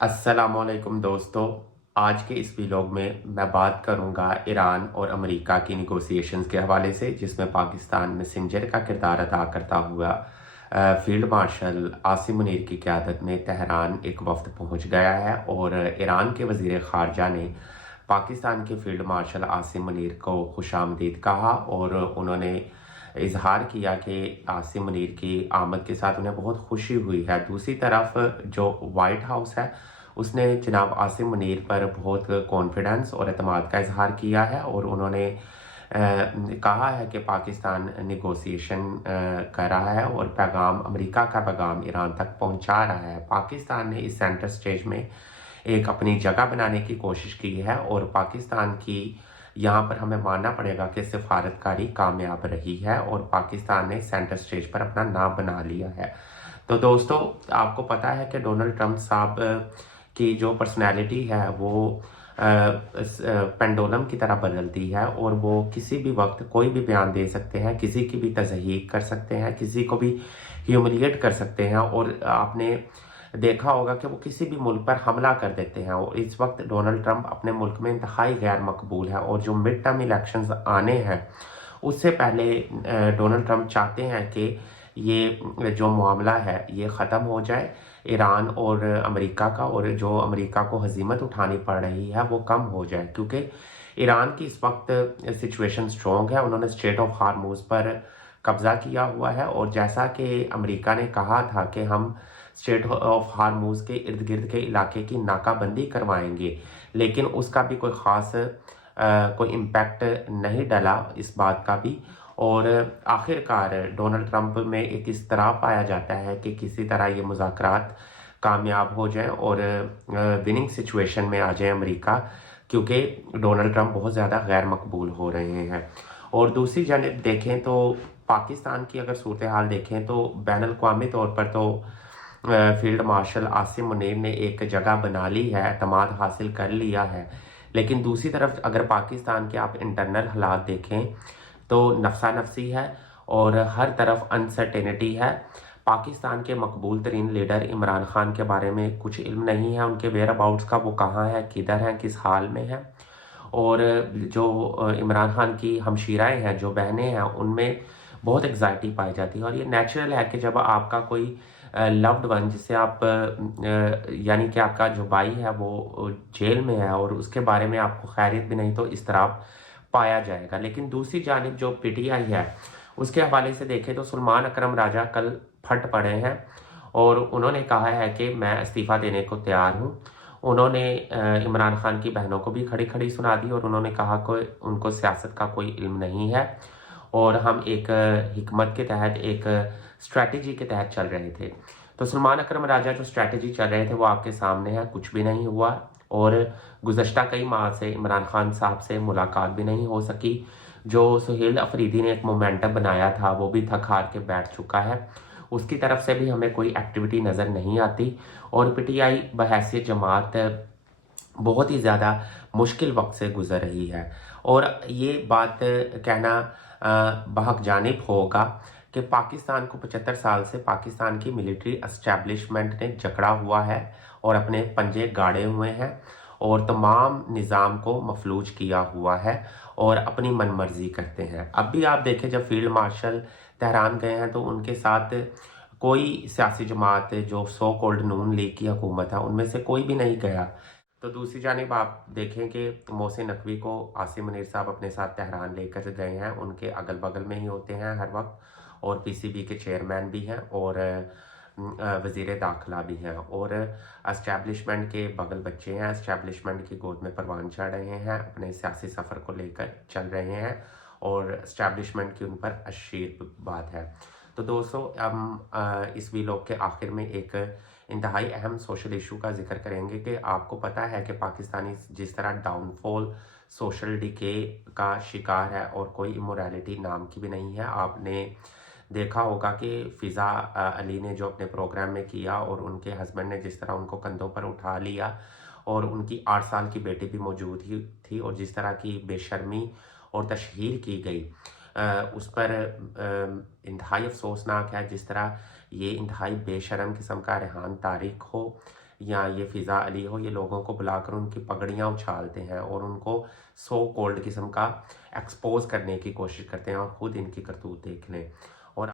अस्सलामुअलैकुम दोस्तों। आज के इस व्लॉग में मैं बात करूंगा ईरान और अमेरिका की निगोसिएशंस के हवाले से, जिसमें पाकिस्तान मैसेंजर का किरदार अदा करता हुआ फील्ड मार्शल आसिम मुनीर की क़यादत में तेहरान एक वफ्द पहुंच गया है। और ईरान के वज़ीर ख़ारजा ने पाकिस्तान के फील्ड मार्शल आसिम मुनीर को खुशामदीद कहा और उन्होंने इजहार किया कि आसिम मुनीर की आमद के साथ उन्हें बहुत खुशी हुई है। दूसरी तरफ जो वाइट हाउस है उसने जनाब आसिम मुनीर पर बहुत कॉन्फिडेंस और एतमाद का इजहार किया है और उन्होंने कहा है कि पाकिस्तान निगोसिएशन कर रहा है और पैगाम अमेरिका का पैगाम ईरान तक पहुंचा रहा है। पाकिस्तान ने इस सेंटर स्टेज में एक अपनी जगह बनाने की कोशिश की है और पाकिस्तान की यहाँ पर हमें मानना पड़ेगा कि सिफारतकारी कामयाब रही है और पाकिस्तान ने सेंटर स्टेज पर अपना नाम बना लिया है। तो दोस्तों, आपको पता है कि डोनाल्ड ट्रंप साहब की जो पर्सनैलिटी है वो पेंडुलम की तरह बदलती है और वो किसी भी वक्त कोई भी बयान दे सकते हैं, किसी की भी तज़हीक कर सकते हैं, किसी को भी ह्यूमिलिएट कर सकते हैं। और आपने देखा होगा कि वो किसी भी मुल्क पर हमला कर देते हैं। और इस वक्त डोनाल्ड ट्रंप अपने मुल्क में इंतहाई गैर मकबूल है और जो मिड टर्म इलेक्शंस आने हैं उससे पहले डोनाल्ड ट्रंप चाहते हैं कि ये जो मामला है ये ख़त्म हो जाए ईरान और अमेरिका का, और जो अमेरिका को हजीमत उठानी पड़ रही है वो कम हो जाए, क्योंकि ईरान की इस वक्त सिचुएशन स्ट्रॉन्ग है। उन्होंने स्ट्रेट ऑफ हार्मूज पर कब्ज़ा किया हुआ है और जैसा कि अमेरिका ने कहा था कि हम स्ट्रेट ऑफ हार्मूज के इर्द गिर्द के इलाके की नाकाबंदी करवाएंगे, लेकिन उसका भी कोई ख़ास कोई इम्पैक्ट नहीं डला इस बात का भी। और आखिरकार डोनाल्ड ट्रंप में एक इस तरह पाया जाता है कि किसी तरह ये मुज़ाकरात कामयाब हो जाएं और विनिंग सिचुएशन में आ जाए अमेरिका, क्योंकि डोनाल्ड ट्रंप बहुत ज़्यादा गैर मकबूल हो रहे हैं। और दूसरी जानिब देखें तो पाकिस्तान की अगर सूरत हाल देखें तो बैन अवी तौर पर तो फील्ड मार्शल आसिम मुनीर ने एक जगह बना ली है, एतमाद हासिल कर लिया है। लेकिन दूसरी तरफ अगर पाकिस्तान के आप इंटरनल हालात देखें तो नफसा नफसी है और हर तरफ अनसर्टेनिटी है। पाकिस्तान के मकबूल तरीन लीडर इमरान खान के बारे में कुछ इल्म नहीं है, उनके वेयर अबाउट्स का, वो कहाँ है, किधर हैं, किस हाल में है। और जो इमरान खान की हमशीराएँ हैं, जो बहनें हैं, उनमें बहुत एग्जाइटी पाई जाती है। और ये नेचुरल है कि जब आपका कोई लव्ड वन जिससे आप यानी कि आपका जो भाई है वो जेल में है और उसके बारे में आपको खैरियत भी नहीं, तो इस तरह पाया जाएगा। लेकिन दूसरी जानिब जो पीटीआई है उसके हवाले से देखें तो सलमान अकरम राजा कल फट पड़े हैं और उन्होंने कहा है कि मैं इस्तीफ़ा देने को तैयार हूँ। उन्होंने इमरान खान की बहनों को भी खड़ी खड़ी सुना दी और उन्होंने कहा कि उनको सियासत का कोई इल्म नहीं है और हम एक हिकमत के तहत, एक स्ट्रैटेजी के तहत चल रहे थे। तो सलमान अकरम राजा जो स्ट्रैटेजी चल रहे थे वो आपके सामने है, कुछ भी नहीं हुआ और गुज़श्ता कई माह से इमरान खान साहब से मुलाकात भी नहीं हो सकी। जो सुहेल अफरीदी ने एक मोमेंटम बनाया था वो भी थक हार के बैठ चुका है, उसकी तरफ से भी हमें कोई एक्टिविटी नज़र नहीं आती। और पीटीआई बहैसियत जमात बहुत ही ज़्यादा मुश्किल वक्त से गुजर रही है। और ये बात कहना बहक जानिब होगा कि पाकिस्तान को 75 साल से पाकिस्तान की मिलिट्री एस्टेब्लिशमेंट ने जकड़ा हुआ है और अपने पंजे गाड़े हुए हैं और तमाम निज़ाम को मफलूज किया हुआ है और अपनी मनमर्जी करते हैं। अब भी आप देखें, जब फील्ड मार्शल तेहरान गए हैं तो उनके साथ कोई सियासी जमात जो सो कॉल्ड नून लीग की हुकूमत है उनमें से कोई भी नहीं गया। तो दूसरी जानिब आप देखें कि मोहसिन नकवी को आसिम मुनीर साहब अपने साथ तेहरान लेकर गए हैं, उनके अगल बगल में ही होते हैं हर वक्त, और पीसीबी के चेयरमैन भी हैं और वज़ीर दाखिला भी हैं और एस्टैब्लिशमेंट के बगल बच्चे हैं, एस्टैब्लिशमेंट की गोद में परवान चढ़ रहे हैं, अपने सियासी सफ़र को लेकर चल रहे हैं और एस्टैब्लिशमेंट की उन पर अशीर बात है। तो दोस्तों, हम इस वीलॉग के आखिर में एक इंतहाई अहम सोशल इशू का जिक्र करेंगे कि आपको पता है कि पाकिस्तानी जिस तरह डाउनफॉल, सोशल डिके का शिकार है और कोई इमोरलिटी नाम की भी नहीं है। आपने देखा होगा कि फ़िज़ा अली ने जो अपने प्रोग्राम में किया और उनके हस्बैंड ने जिस तरह उनको कंधों पर उठा लिया और उनकी 8 साल की बेटी भी मौजूद ही थी और जिस तरह की बेशर्मी और तशहीर की गई, उस पर इंतहाई अफसोसनाक है जिस तरह ये इंतहाई बेशरम किस्म का रेहान तारिक हो, या ये फ़िज़ा अली हो, ये लोगों को बुलाकर उनकी पगड़ियाँ उछालते हैं और उनको सो कॉल्ड किस्म का एक्सपोज़ करने की कोशिश करते हैं, और खुद इनकी करतूत देख लें।